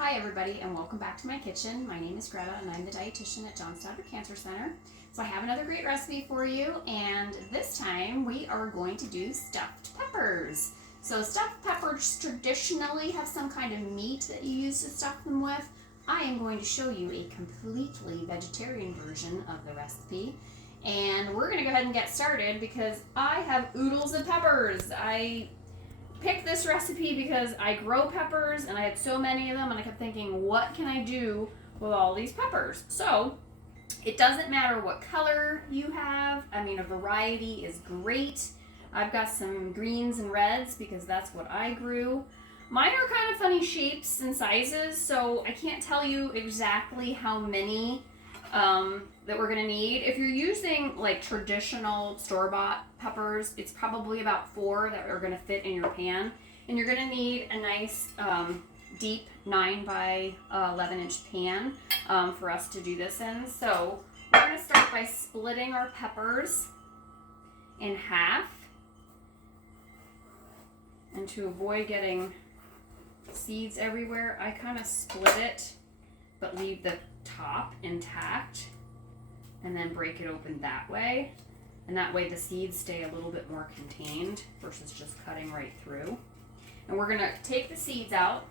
Hi everybody and welcome back to my kitchen. My name is Greta and I'm the dietitian at John Stadler Cancer Center. So I have another great recipe for you, and this time we are going to do stuffed peppers. So stuffed peppers traditionally have some kind of meat that you use to stuff them with. I am going to show you a completely vegetarian version of the recipe. And we're going to go ahead and get started because I have oodles of peppers. I picked this recipe because I grow peppers and I had so many of them, and I kept thinking, what can I do with all these peppers? So it doesn't matter what color you have. I mean, a variety is great. I've got some greens and reds because that's what I grew. Mine are kind of funny shapes and sizes, so I can't tell you exactly how many that we're gonna need. If you're using like traditional store-bought peppers, it's probably about 4 that are gonna fit in your pan, and you're gonna need a nice deep 9 by 11 inch pan for us to do this in. So we're gonna start by splitting our peppers in half, and to avoid getting seeds everywhere, I kind of split it but leave the top intact and then break it open that way, and that way the seeds stay a little bit more contained versus just cutting right through. And we're gonna take the seeds out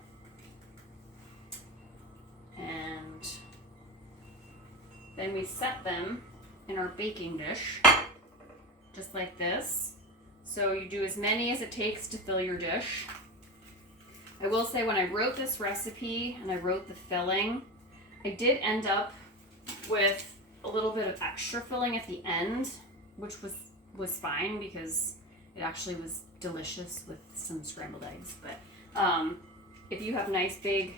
and then we set them in our baking dish just like this. So you do as many as it takes to fill your dish. I will say, when I wrote this recipe and I wrote the filling, I did end up with a little bit of extra filling at the end, which was fine because it actually was delicious with some scrambled eggs. But if you have nice big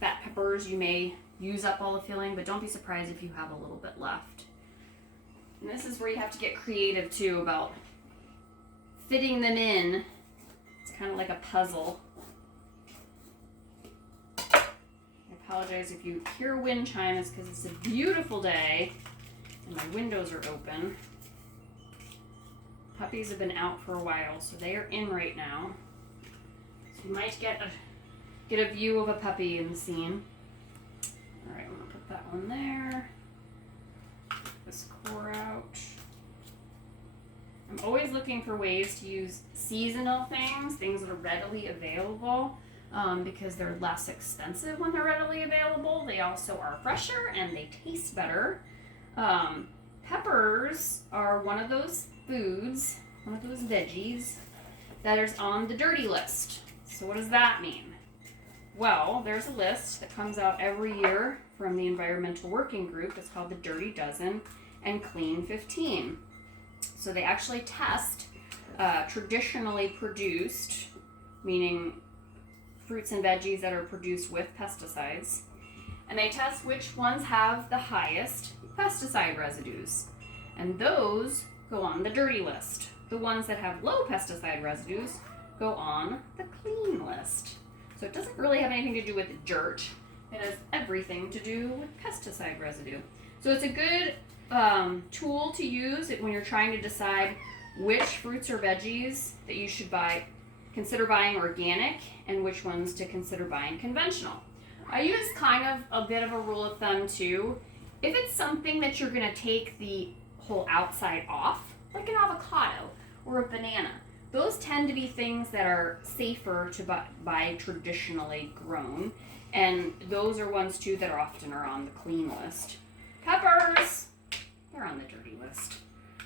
fat peppers, you may use up all the filling, but don't be surprised if you have a little bit left. And this is where you have to get creative too about fitting them in. It's kind of like a puzzle. I apologize if you hear wind chimes because it's a beautiful day and my windows are open. Puppies have been out for a while, so they are in right now. So you might get a view of a puppy in the scene. All right, I'm gonna put that one there. Take this core out. I'm always looking for ways to use seasonal things that are readily available. Because they're less expensive when they're readily available. They also are fresher and they taste better. Peppers are one of those foods, one of those veggies that is on the dirty list. So what does that mean? Well, there's a list that comes out every year from the Environmental Working Group. It's called the Dirty Dozen and Clean 15. So they actually test traditionally produced, meaning fruits and veggies that are produced with pesticides, and they test which ones have the highest pesticide residues, and those go on the dirty list. The ones that have low pesticide residues go on the clean list. So it doesn't really have anything to do with dirt. It has everything to do with pesticide residue. So it's a good tool to use when you're trying to decide which fruits or veggies that you should consider buying organic and which ones to consider buying conventional. I use kind of a bit of a rule of thumb too. If it's something that you're gonna take the whole outside off, like an avocado or a banana, those tend to be things that are safer to buy traditionally grown, and those are ones too that often are on the clean list. Peppers, they're on the dirty list.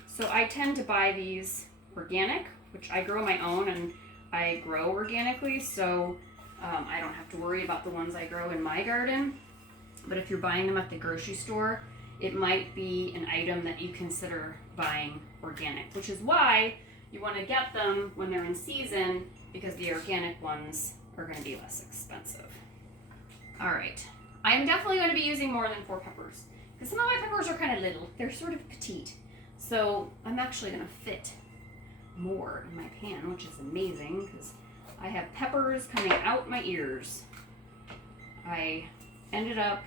So I tend to buy these organic, which I grow my own, and I grow organically, so I don't have to worry about the ones I grow in my garden. But if you're buying them at the grocery store, it might be an item that you consider buying organic, which is why you want to get them when they're in season, because the organic ones are going to be less expensive. All right, I'm definitely going to be using more than 4 peppers because some of my peppers are kind of little. They're sort of petite, so I'm actually going to fit more in my pan, which is amazing because I have peppers coming out my ears. I ended up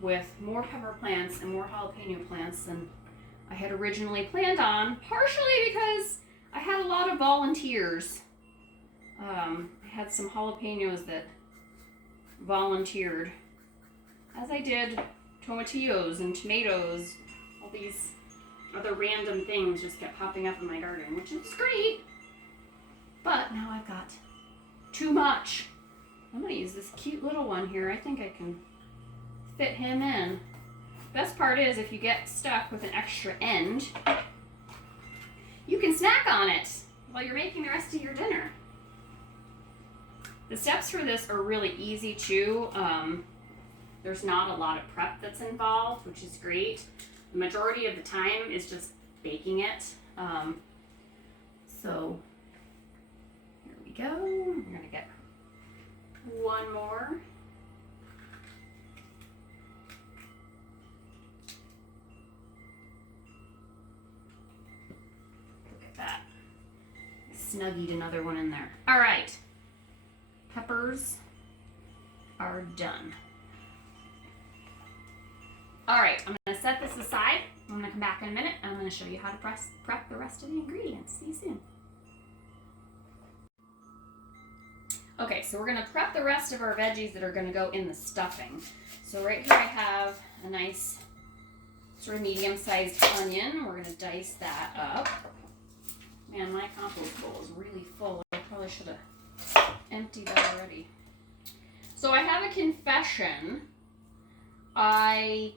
with more pepper plants and more jalapeno plants than I had originally planned on, partially because I had a lot of volunteers. I had some jalapenos that volunteered, as I did tomatillos and tomatoes. All these other random things just kept popping up in my garden, which is great. But now I've got too much. I'm gonna use this cute little one here. I think I can fit him in. Best part is if you get stuck with an extra end, you can snack on it while you're making the rest of your dinner. The steps for this are really easy too. There's not a lot of prep that's involved, which is great. The majority of the time is just baking it. So here we go. We're gonna get one more. Look at that. Snuggied another one in there. All right. Peppers are done. All right, I'm gonna set this aside. I'm gonna come back in a minute and I'm gonna show you how to prep the rest of the ingredients. See you soon. Okay, so we're gonna prep the rest of our veggies that are gonna go in the stuffing. So right here I have a nice sort of medium-sized onion. We're gonna dice that up. Man, my compost bowl is really full. I probably should have emptied that already. So I have a confession. I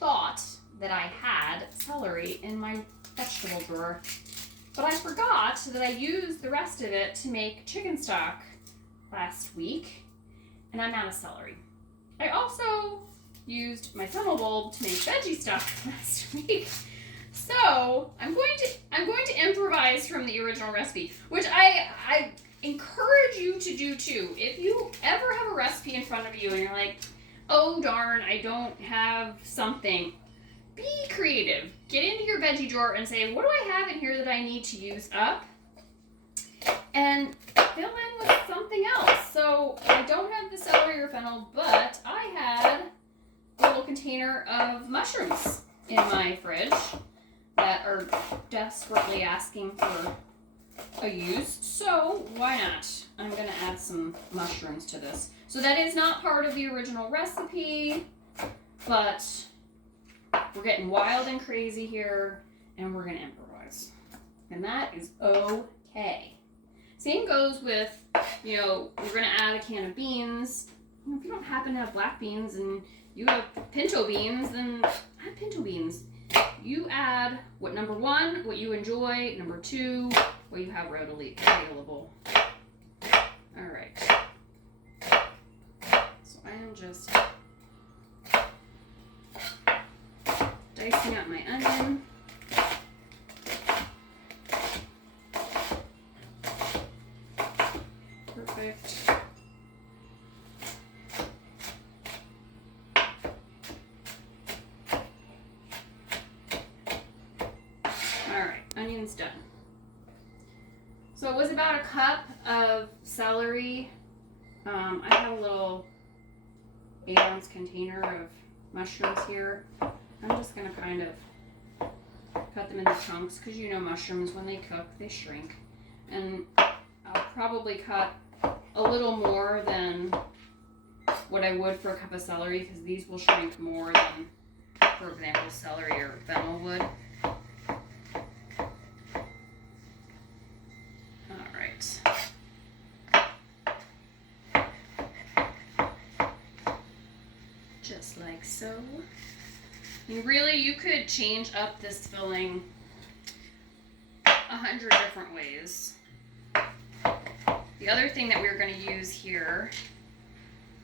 thought that I had celery in my vegetable drawer, but I forgot that I used the rest of it to make chicken stock last week, and I'm out of celery. I also used my fennel bulb to make veggie stock last week, so I'm going to improvise from the original recipe, which I encourage you to do too. If you ever have a recipe in front of you and you're like, oh darn, I don't have something, be creative. Get into your veggie drawer and say, what do I have in here that I need to use up? And fill in with something else. So I don't have the celery or fennel, but I had a little container of mushrooms in my fridge that are desperately asking for a use. So why not? I'm going to add some mushrooms to this. So that is not part of the original recipe, but we're getting wild and crazy here, and we're going to improvise. And that is okay. Same goes with, you're going to add a can of beans. If you don't happen to have black beans and you have pinto beans, then add pinto beans. You add number one, what you enjoy, number two, what you have readily available. All right. So I am just dicing up my onion. Perfect. All right, onion's done. So it was about a cup of celery. I have a little 8-ounce container of mushrooms here. I'm just gonna kind of cut them into chunks because mushrooms, when they cook, they shrink. And I'll probably cut a little more than what I would for a cup of celery because these will shrink more than, for example, celery or fennel would. Just like so. And really, you could change up this filling 100 different ways. The other thing that we're going to use here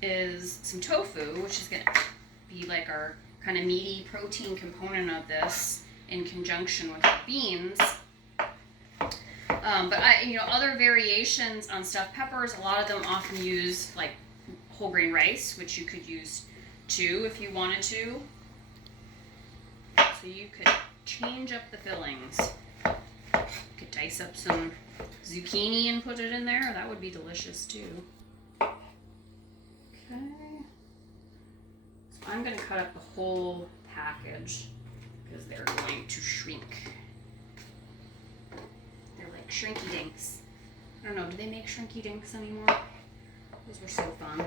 is some tofu, which is going to be like our kind of meaty protein component of this in conjunction with the beans. But other variations on stuffed peppers, a lot of them often use like whole grain rice, which you could use too if you wanted to. So you could change up the fillings. You could dice up some zucchini and put it in there. That would be delicious too. Okay. So I'm going to cut up the whole package because they're going to shrink. They're like shrinky dinks. I don't know, do they make shrinky dinks anymore? Those were so fun.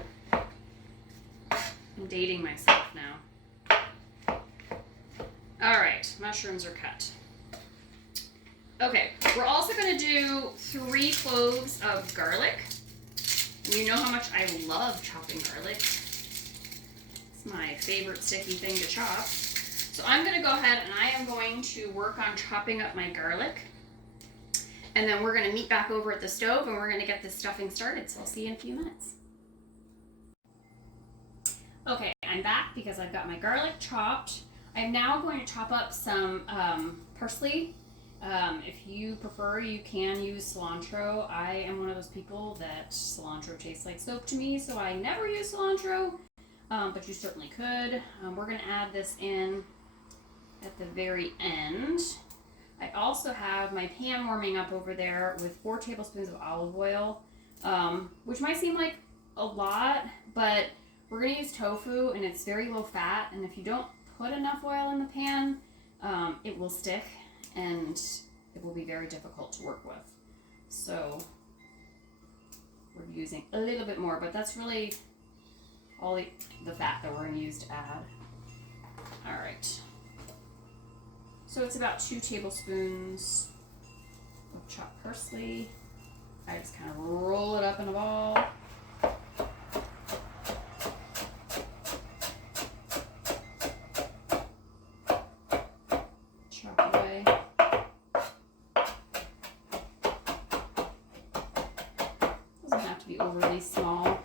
dating myself now. All right, mushrooms are cut. Okay, we're also gonna do 3 cloves of garlic. And you know how much I love chopping garlic. It's my favorite sticky thing to chop. So I'm gonna go ahead and I am going to work on chopping up my garlic. And then we're gonna meet back over at the stove and we're gonna get this stuffing started. So I'll see you in a few minutes. Okay, I'm back because I've got my garlic chopped. I'm now going to chop up some parsley. If you prefer, you can use cilantro. I am one of those people that cilantro tastes like soap to me, so I never use cilantro, but you certainly could. We're gonna add this in at the very end. I also have my pan warming up over there with 4 tablespoons of olive oil, which might seem like a lot, but we're going to use tofu and it's very low fat, and if you don't put enough oil in the pan, it will stick and it will be very difficult to work with. So we're using a little bit more, but that's really all the fat that we're going to use to add. All right. So it's about 2 tablespoons of chopped parsley. I just kind of roll it up in a ball. Chop away. Doesn't have to be overly small.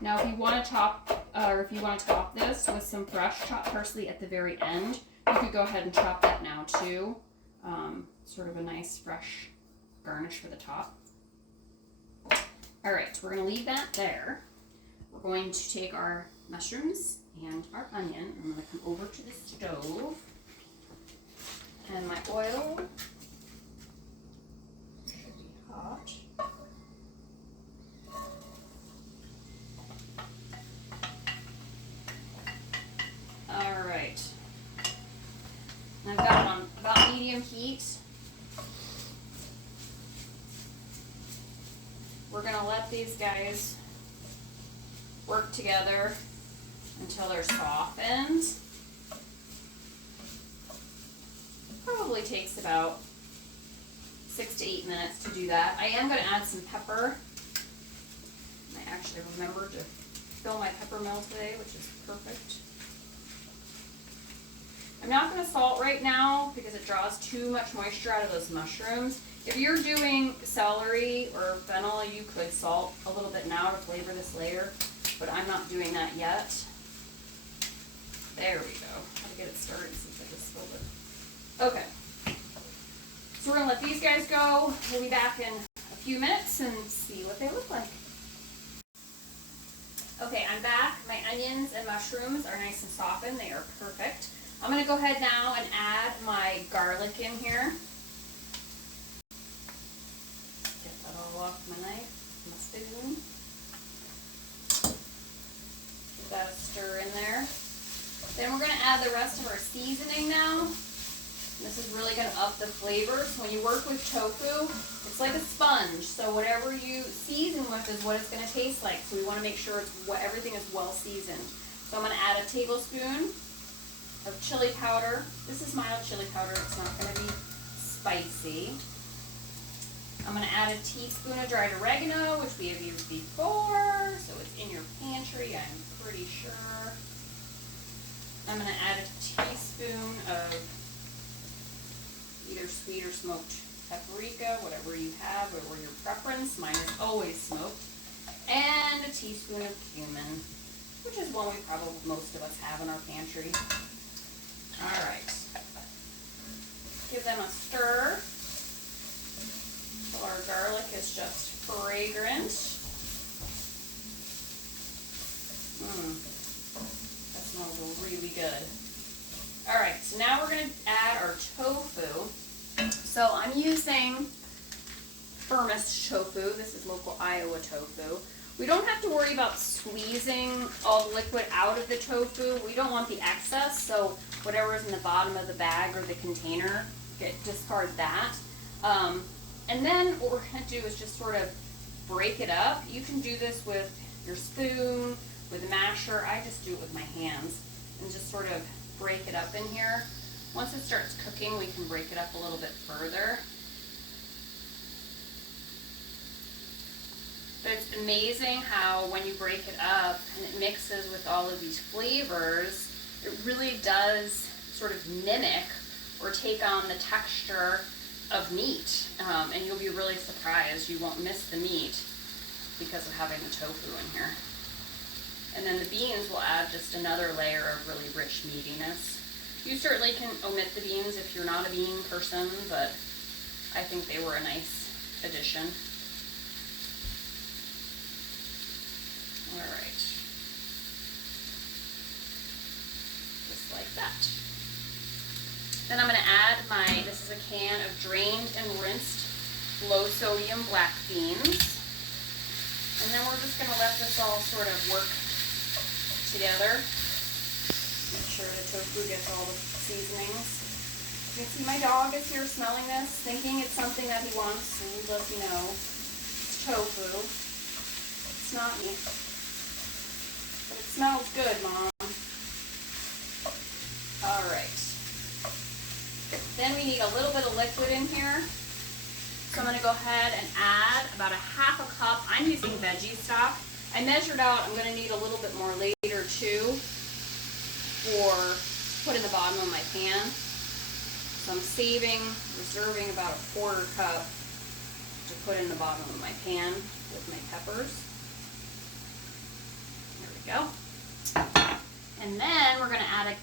Now if you want to top this with some fresh chopped parsley at the very end, you could go ahead and chop that now too. Sort of a nice fresh garnish for the top. All right, we're gonna leave that there. We're going to take our mushrooms and our onion. I'm gonna come over to the stove. And my oil should be hot. All right. I've got it on about medium heat. We're gonna let these guys work together until they're softened. Probably takes about 6 to 8 minutes to do that. I am gonna add some pepper. I actually remembered to fill my pepper mill today, which is perfect. I'm not going to salt right now because it draws too much moisture out of those mushrooms. If you're doing celery or fennel, you could salt a little bit now to flavor this layer, but I'm not doing that yet. There we go. How to get it started since I just spilled it. Okay. So we're going to let these guys go. We'll be back in a few minutes and see what they look like. Okay, I'm back. My onions and mushrooms are nice and softened. They are perfect. I'm going to go ahead now and add my garlic in here. Get that all off my knife, my spoon. Give that a stir in there. Then we're going to add the rest of our seasoning now. This is really going to up the flavors. When you work with tofu, it's like a sponge. So whatever you season with is what it's going to taste like. So we want to make sure everything is well seasoned. So I'm going to add a tablespoon of chili powder. This is mild chili powder. It's not going to be spicy. I'm going to add a teaspoon of dried oregano, which we have used before, so it's in your pantry, I'm pretty sure. I'm going to add a teaspoon of either sweet or smoked paprika, whatever you have, or your preference. Mine is always smoked. And a teaspoon of cumin, which is one most of us have in our pantry. All right. Give them a stir until our garlic is just fragrant. That smells really good. All right, so now we're going to add our tofu. So I'm using Firmest tofu. This is local Iowa tofu. We don't have to worry about squeezing all the liquid out of the tofu. We don't want the excess, so whatever is in the bottom of the bag or the container, discard that. And then what we're going to do is just sort of break it up. You can do this with your spoon, with a masher. I just do it with my hands and just sort of break it up in here. Once it starts cooking, we can break it up a little bit further. But it's amazing how when you break it up and it mixes with all of these flavors, it really does sort of mimic or take on the texture of meat. And you'll be really surprised. You won't miss the meat because of having the tofu in here. And then the beans will add just another layer of really rich meatiness. You certainly can omit the beans if you're not a bean person, but I think they were a nice addition. All right, just like that. Then I'm going to add this is a can of drained and rinsed low sodium black beans. And then we're just going to let this all sort of work together. Make sure the tofu gets all the seasonings. You can see my dog is here smelling this, thinking it's something that he wants, and he lets me know it's tofu. It's not me. But it smells good, Mom. All right. Then we need a little bit of liquid in here. So I'm going to go ahead and add about a half a cup. I'm using veggie stock. I measured out, I'm going to need a little bit more later too for put in the bottom of my pan. So I'm reserving about a quarter cup to put in the bottom of my pan with my peppers. There we go. And then we're going to add a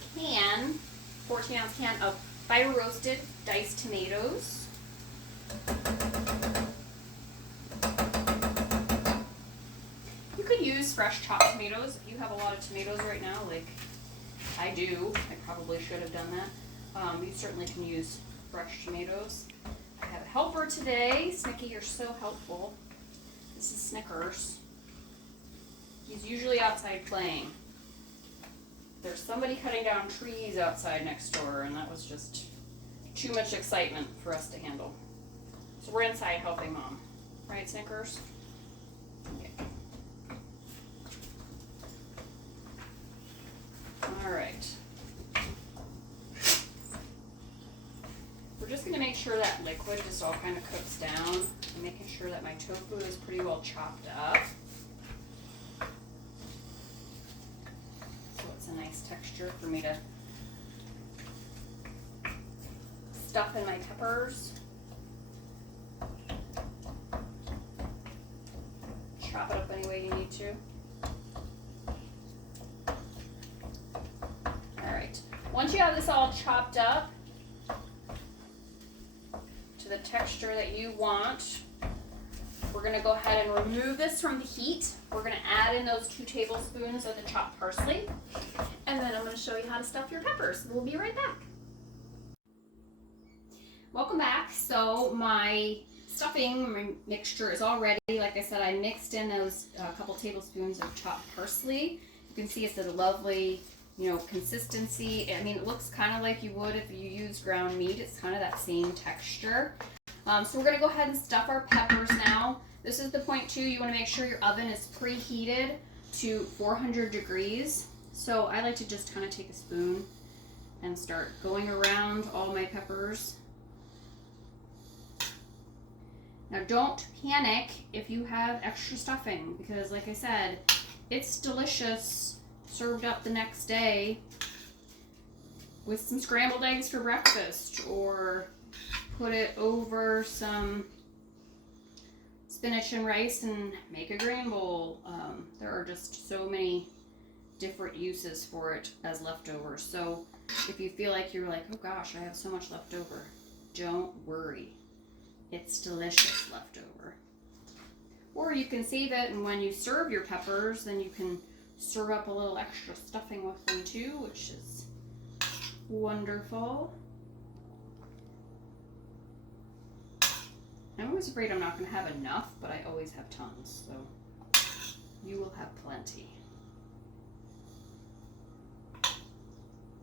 14-ounce can of fire roasted diced tomatoes. You could use fresh chopped tomatoes if you have a lot of tomatoes right now, like I do. I probably should have done that. You certainly can use fresh tomatoes. I have a helper today. Snicky, you're so helpful. This is Snickers. He's usually outside playing. There's somebody cutting down trees outside next door, and that was just too much excitement for us to handle. So we're inside helping Mom. Right, Snickers? Yeah. All right. We're just going to make sure that liquid just all kind of cooks down and making sure that my tofu is pretty well chopped up. So it's a nice texture for me to stuff in my peppers. Chop it up any way you need to. Alright, once you have this all chopped up to the texture that you want, we're going to go ahead and remove this from the heat. We're going to add in those 2 tablespoons of the chopped parsley, and then I'm going to show you how to stuff your peppers. We'll be right back. Welcome back. So my stuffing mixture is all ready. Like I said, I mixed in those couple tablespoons of chopped parsley. You can see it's a lovely, consistency. I mean, it looks kind of like you would if you used ground meat. It's kind of that same texture. So we're going to go ahead and stuff our peppers now. This is the point too. You want to make sure your oven is preheated to 400 degrees. So I like to just kind of take a spoon and start going around all my peppers. Now don't panic if you have extra stuffing, because like I said, it's delicious served up the next day with some scrambled eggs for breakfast, or put it over some spinach and rice and make a grain bowl. There are just so many different uses for it as leftovers. So if you feel like you're like, oh gosh, I have so much left over, don't worry. It's delicious leftover. Or you can save it, and when you serve your peppers, then you can serve up a little extra stuffing with them too, which is wonderful. I'm always afraid I'm not going to have enough, but I always have tons, so you will have plenty.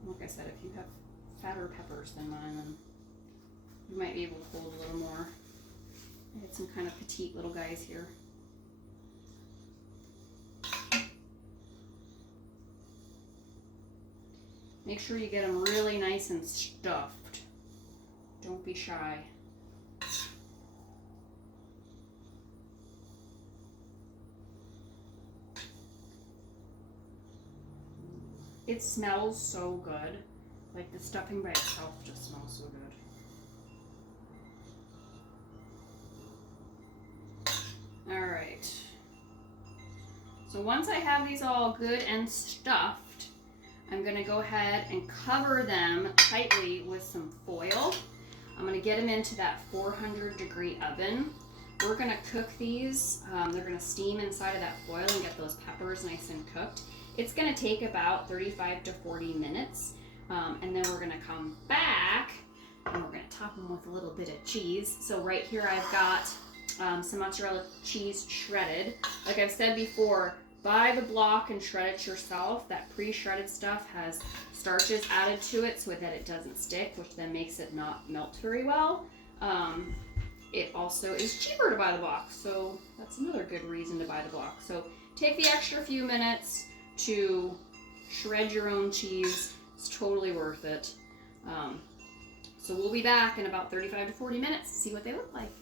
Like I said, if you have fatter peppers than mine, then you might be able to hold a little more. I had some kind of petite little guys here. Make sure you get them really nice and stuffed. Don't be shy. It smells so good. Like the stuffing by itself just smells so good. All right. So once I have these all good and stuffed, I'm gonna go ahead and cover them tightly with some foil. I'm gonna get them into that 400-degree oven. We're gonna cook these. They're gonna steam inside of that foil and get those peppers nice and cooked. It's gonna take about 35 to 40 minutes. And then we're gonna come back and we're gonna top them with a little bit of cheese. So right here I've got some mozzarella cheese shredded. Like I've said before, buy the block and shred it yourself. That pre-shredded stuff has starches added to it so that it doesn't stick, which then makes it not melt very well. It also is cheaper to buy the block, so that's another good reason to buy the block. So take the extra few minutes to shred your own cheese. It's totally worth it. So we'll be back in about 35 to 40 minutes to see what they look like.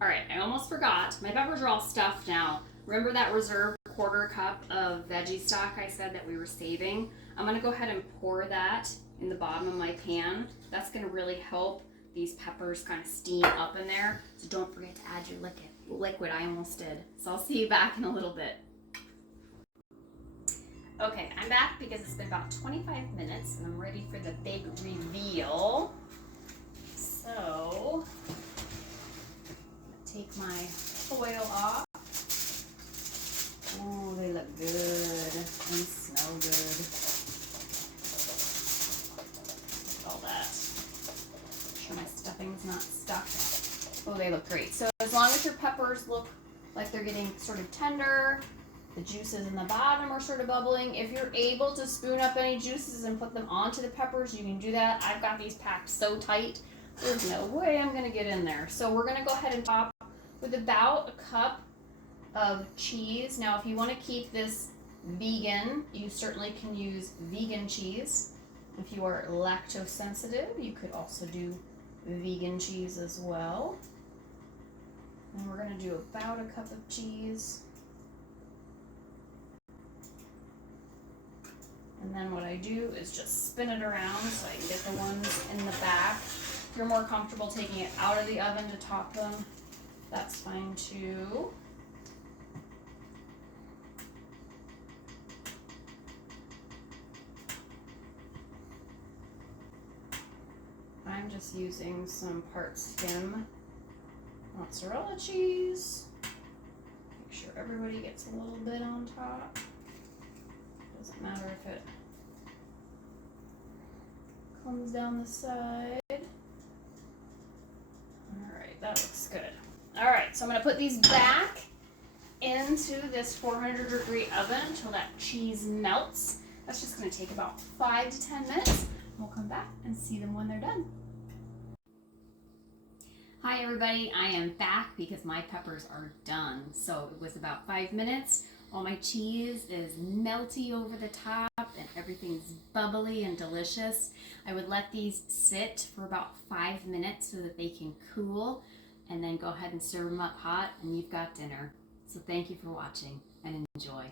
All right, I almost forgot. My peppers are all stuffed now. Remember that reserved quarter cup of veggie stock I said that we were saving? I'm gonna go ahead and pour that in the bottom of my pan. That's gonna really help these peppers kind of steam up in there. So don't forget to add your liquid. I almost did. So I'll see you back in a little bit. Okay, I'm back because it's been about 25 minutes and I'm ready for the big reveal. So, take my foil off. Oh, they look good and smell good. Look at all that. Make sure my stuffing's not stuck. Oh, they look great. So as long as your peppers look like they're getting sort of tender, the juices in the bottom are sort of bubbling. If you're able to spoon up any juices and put them onto the peppers, you can do that. I've got these packed so tight, there's no way I'm gonna get in there. So we're gonna go ahead and top with about a cup of cheese. Now, if you wanna keep this vegan, you certainly can use vegan cheese. If you are lactose sensitive, you could also do vegan cheese as well. And we're gonna do about a cup of cheese. And then what I do is just spin it around so I can get the ones in the back. If you're more comfortable taking it out of the oven to top them, that's fine too. I'm just using some part skim mozzarella cheese. Make sure everybody gets a little bit on top. Doesn't matter if it comes down the side. Alright, that looks good. Alright, so I'm going to put these back into this 400-degree oven until that cheese melts. That's just going to take about 5 to 10 minutes. We'll come back and see them when they're done. Hi everybody, I am back because my peppers are done. So it was about 5 minutes. All my cheese is melty over the top and everything's bubbly and delicious. I would let these sit for about 5 minutes so that they can cool and then go ahead and serve them up hot and you've got dinner. So thank you for watching and enjoy.